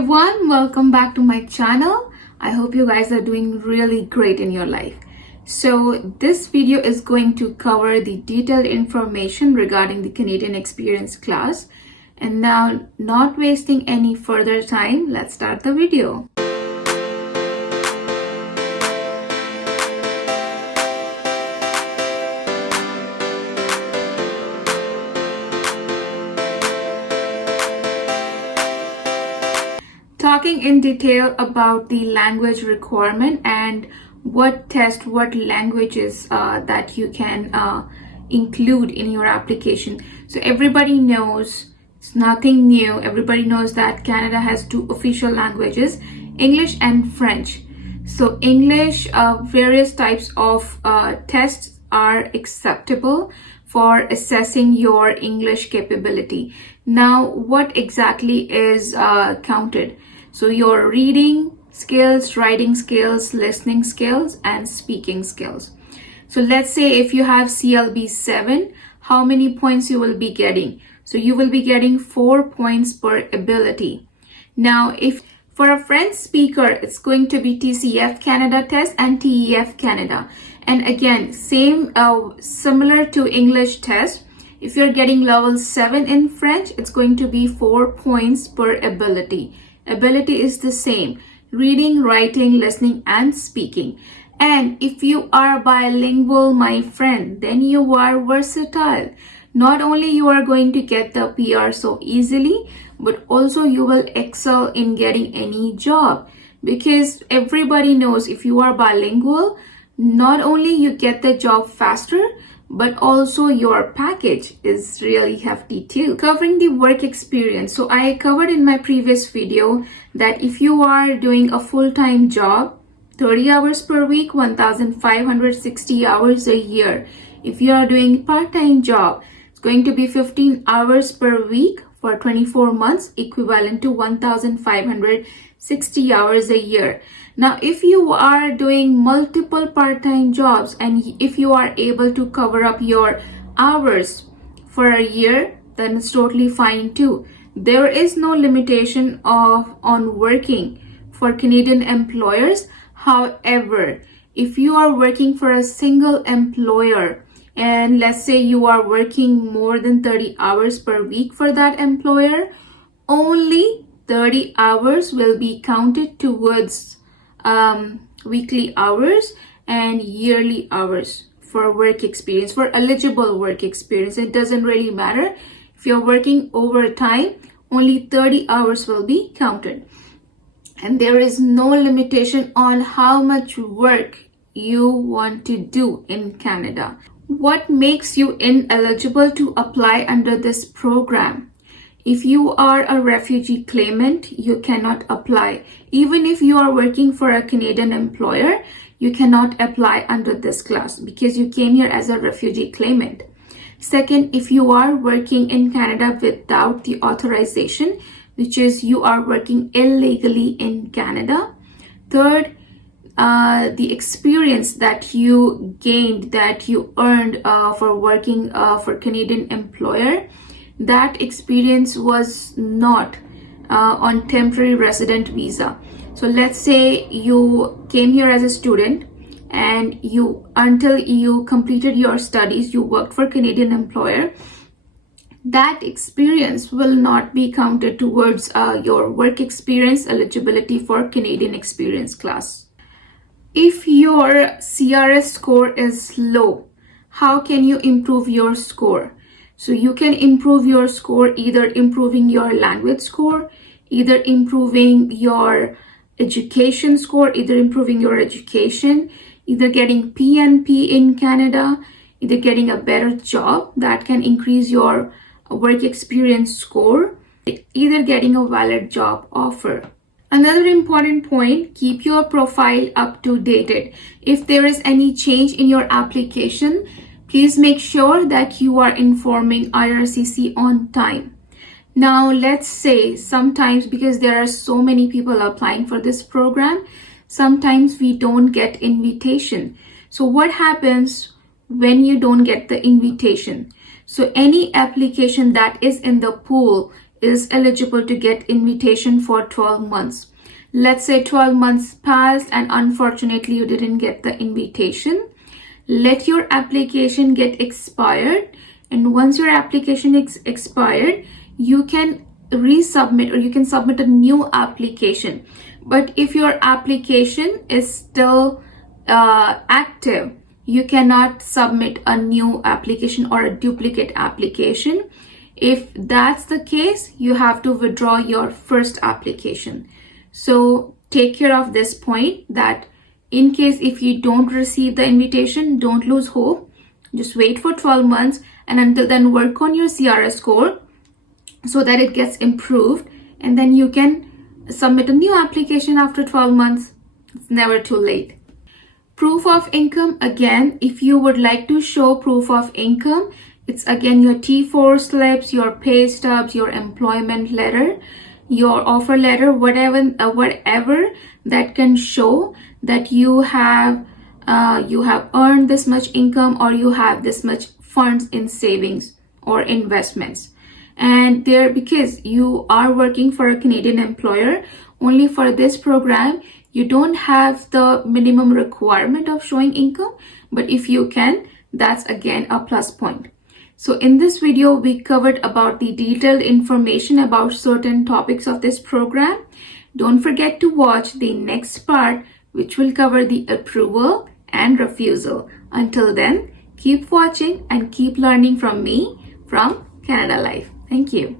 everyone, welcome back to my channel. I hope you guys are doing really great in your life. So this video is going to cover the detailed information regarding the Canadian Experience class. And now, not wasting any further time, let's start the video. Talking in detail about the language requirement and what languages that you can include in your application. So everybody knows, it's nothing new. Everybody knows that Canada has two official languages, English and French. So English, various types of tests are acceptable for assessing your English capability. Now, what exactly is counted? So your reading skills, writing skills, listening skills, and speaking skills. So let's say if you have CLB 7, how many points you will be getting? So you will be getting 4 points per ability. Now, if for a French speaker, it's going to be TCF Canada test and TEF Canada. And again, similar to English test, if you're getting level 7 in French, it's going to be 4 points per ability. Ability is the same: reading, writing, listening, and speaking. And if you are bilingual, my friend, then you are versatile. Not only you are going to get the PR so easily, but also you will excel in getting any job, because everybody knows if you are bilingual, not only you get the job faster, but also your package is really hefty too. Covering the work experience. So I covered in my previous video that if you are doing a full-time job, 30 hours per week, 1,560 hours a year. If you are doing part-time job, it's going to be 15 hours per week for 24 months, equivalent to 1,560 hours a year. Now, if you are doing multiple part-time jobs and if you are able to cover up your hours for a year, then it's totally fine too. There is no limitation on working for Canadian employers. However, if you are working for a single employer, and let's say you are working more than 30 hours per week for that employer, only 30 hours will be counted towards weekly hours and yearly hours for work experience, for eligible work experience. It doesn't really matter. If you're working overtime, only 30 hours will be counted. And there is no limitation on how much work you want to do in Canada. What makes you ineligible to apply under this program? If you are a refugee claimant, you cannot apply. Even if you are working for a Canadian employer, you cannot apply under this class because you came here as a refugee claimant. Second, if you are working in Canada without the authorization, which is you are working illegally in Canada. Third, the experience that you gained, that you earned for working for Canadian employer, that experience was not on temporary resident visa. So let's say you came here as a student and until you completed your studies, you worked for Canadian employer. That experience will not be counted towards your work experience eligibility for Canadian Experience class. If your CRS score is low, how can you improve your score? So you can improve your score either improving your language score, either improving your education score, either improving your education, either getting PNP in Canada, either getting a better job that can increase your work experience score, either getting a valid job offer. Another important point, keep your profile up to date. If there is any change in your application, please make sure that you are informing IRCC on time. Now, let's say sometimes, because there are so many people applying for this program, sometimes we don't get invitation. So what happens when you don't get the invitation? So any application that is in the pool is eligible to get invitation for 12 months. Let's say 12 months passed and unfortunately you didn't get the invitation. Let your application get expired, and once your application is expired, you can resubmit or you can submit a new application. But if your application is still active, you cannot submit a new application or a duplicate application. If that's the case, you have to withdraw your first application. So take care of this point, that in case if you don't receive the invitation, don't lose hope. Just wait for 12 months, and until then work on your CRS score so that it gets improved, and then you can submit a new application after 12 months. It's never too late. Proof of income, again, if you would like to show proof of income, it's again your T4 slips, your pay stubs, your employment letter, your offer letter, whatever that can show that you have earned this much income or you have this much funds in savings or investments. And there, because you are working for a Canadian employer, only for this program you don't have the minimum requirement of showing income, but if you can, that's again a plus point. So in this video, we covered about the detailed information about certain topics of this program. Don't forget to watch the next part, which will cover the approval and refusal. Until then, keep watching and keep learning from me from Canada Life. Thank you.